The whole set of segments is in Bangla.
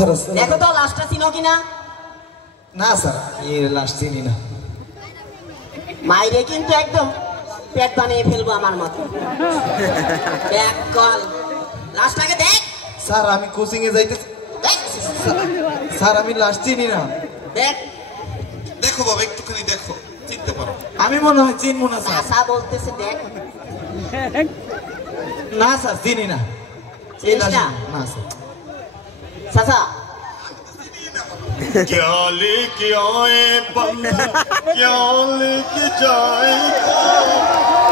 স্যার দেখো তো লাশটা চিনো কিনা? না স্যার এই লাশ চিনি না। মাইরে কিন্তু একদম পেট বানিয়ে ফেলবো আমার মতো। দেখ কল লাশটাকে দেখ। স্যার আমি কোচিং এ যাইতেছি। দেখ স্যার আমি লাশ চিনি না। দেখ দেখো বাবা একটুখানি দেখো, চিনতে পারো? আমি মনে হয় চিনবো না স্যার। চাচা বলতেছে দেখ। না স্যার চিনি না। এই লাশ না স্যার। চাচা क्या लेके आए बंदा क्या लेके जाएगा,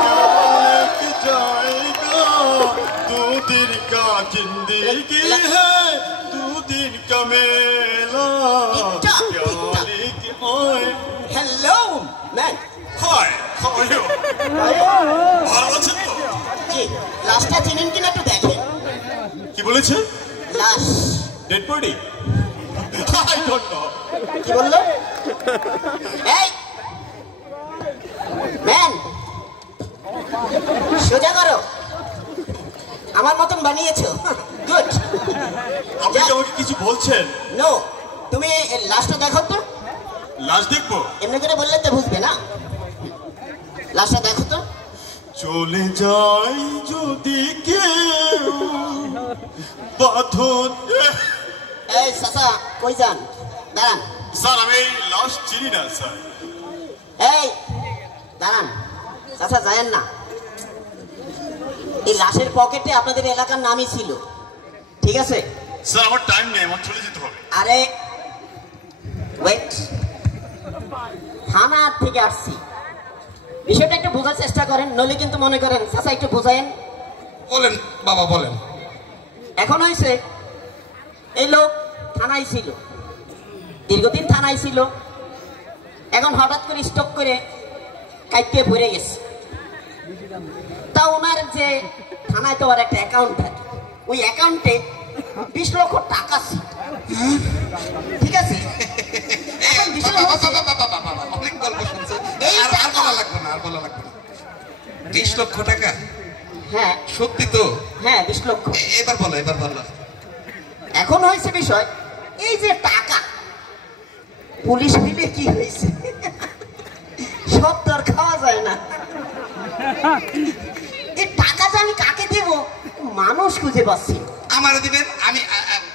क्या लेके जाएगा, 2 दिन का जिंदगी है 2 दिन का मेला, क्या लेके आए। Hello man. Hi how are you? ভালো আছেন তো? জি লাশটা চিনেন কিনা একটু দেখেন। কি বলেছে? লাশ dead body? I don't know. কি বললো? এই ম্যান সোজা করো, আমার মতন বানিয়েছো। গুড। আপনি কি আমাকে কিছু বলছেন? নো, তুমি লাশটা দেখো তো। লাশ দেখবো? এমনি করে বললে তো বুঝবে না। লাশটা দেখো তো। চলে যাই যদি কেউ বাঁধন। এই চাচা কই যান? দাঁড়ান। স্যার আমি এই লাশ চিনি না স্যার। এই দাঁড়ান চাচা, যায়েন না। এই লাশের পকেটে আপনাদের এলাকার নামই ছিল, ঠিক আছে? স্যার আমার টাইম নেই, আমার চলে যেতে হবে। আরে ওয়েট, থানা থেকে আসছি, বিষয়টা একটু বোঝার চেষ্টা করেন, নইলে কিন্তু মনে করেন চাচা একটু বোঝায়েন। বলেন বাবা বলেন। এখন হয়েছে এই লোক থানায় ছিল, দীর্ঘদিন থানায় ছিল, এখন হঠাৎ করে স্টক করে কাইতে ভরে গেছে। তা ওনার যে থানায় তো আর একটা অ্যাকাউন্ট থাকে, ওই অ্যাকাউন্টে 20 লক্ষ টাকা ছিল, ঠিক আছে? এখন 20 লক্ষ অনেক গল্প শুনছেন, এই আর টাকা- বলা লাগবে না, আর বলা লাগবে না। 20 লক্ষ টাকা? হ্যাঁ সত্যি তো? হ্যাঁ 20 লক্ষ। এবার বলো, এবার বলো। এখন হয়েছে বিষয়, এই যে টাকা পুলিশ মিলে কি হয়েছে, সব তো আর খাওয়া যায় না। এই টাকাটা আমি কাকে দেব মানুষ খুঁজে পাচ্ছি না। আমার দিবেন? আমি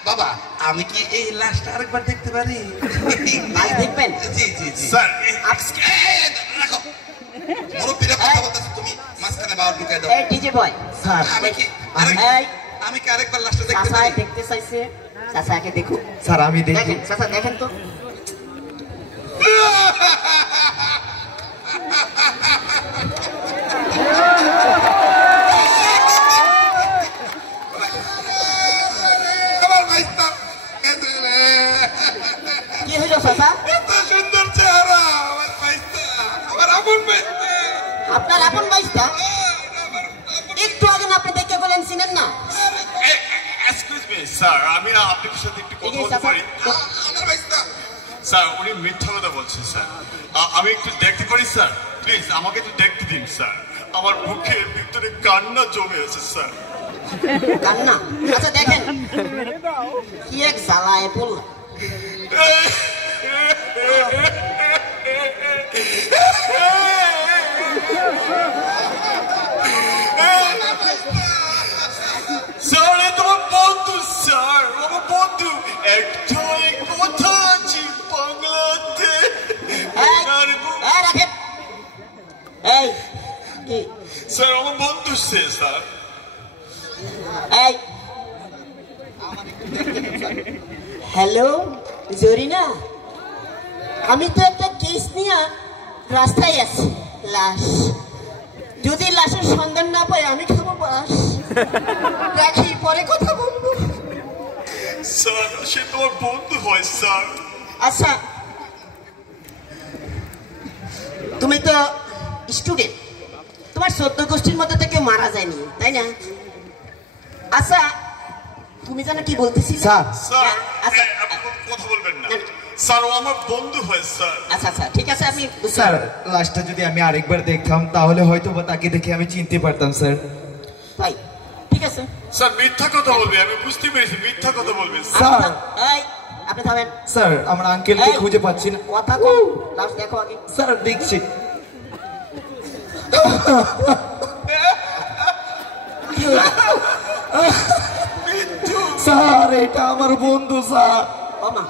বাবা আমি কি এই লাশটা আরেকবার দেখতে পারি? আজ দেখবেন? জি জি জি স্যার। রাখো, মুরব্বীরা কথা বলতেছে, তুমি মাঝখানে বাবা ঢুকাই দাও। এই ডিজে বয় স্যার আমি কি আরেকবার লাশটা দেখতে চাচা পারি? দেখতে চাইছে, চাচাকে দেখুন। স্যার আমি দেখি। দেখেন চাচা, দেখেন তো। আমার ভাইস্তা কি হইল চাচা? এত সুন্দর চেহারা, আমার ভাইস্তা, আমার আপন ভাইস্তা। আপনার আপন ভাইস্তা? একটু আগে না আপনি দেখে বলেন চিনেন না? এক্সকিউজ মি স্যার, আমি আপনার সাথে একটু কথা বলতে পারি? আমার ভাইস্তা স্যার, উনি মিথ্যা কথা বলছেন স্যার। আমি একটু দেখতে পারি স্যার? প্লিজ আমাকে একটু দেখতে দিন স্যার, আমার বুকের ভিতরে কান্না জমে আছে স্যার। কান্না? আচ্ছা দেখেন, কি এক জ্বালায় বলল। স্যার এ তোমার বন্ধু স্যার, আমার বন্ধু। একটাই কথা আছে বাংলাতে। রাখেন। এই কি স্যার আমার বন্ধু সে স্যার। এই হ্যালো জরিনা, আমি তো একটা কেস নিয়ে রাস্তায় আছি। লাশ, যদি লাশের সন্ধান না পাই আমি খাবো বাস। রাখি, পরে কথা বলবো। স্যার সে তোমার বন্ধু হয় স্যার। আচ্ছা তুমি তো স্টুডেন্ট, তোমার 14 গোষ্ঠীর মধ্যে থেকে মারা যায়নি তাই না? আচ্ছা তুমি জানো কি বলতেছি স্যার স্যার আচ্ছা কথা বলবেন না স্যার, ও আমার বন্ধু হয় স্যার। আচ্ছা আচ্ছা ঠিক আছে, আপনি স্যার লাশটা যদি আমি আরেকবার দেখতাম তাহলে হয়তো বা তাকে দেখে আমি চিনতে পারতাম স্যার। ভাই ঠিক ঠিক আছে স্যার মিথ্যা কথা বলবে, আমি বুঝতে পেরেছি মিথ্যা কথা বলবে স্যার এই আপনি থামেন স্যার আমরা আঙ্কেলকে এই। খুঁজে পাচ্ছি না কথা কম লাস্ট দেখো আগে স্যার দেখছি কি হয়েছে? স্যার এটা আমার বন্ধু স্যার ও মা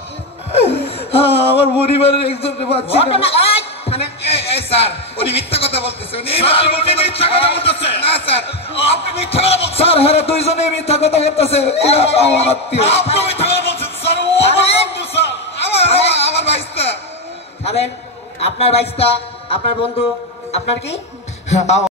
হ্যাঁ আমার পরিবারের একজনকে পাচ্ছি না ঘটনা এই থামেন এই স্যার উনি মিথ্যা কথা বলতেছে উনি স্যার উনি মিথ্যা কথা বলতেছে না স্যার আপনি মিথ্যা কথা বলছেন স্যার হ্যাঁ দুইজনে মিথ্যা কথা বলতেছে এরা আমার আত্মীয় আপনি মিথ্যা কথা বলছেন স্যার ও আমার বন্ধু স্যার আমার ভাইস্তা থামেন আপনার বাইস্তা আপনার বন্ধু আপনার কি হ্যাঁ,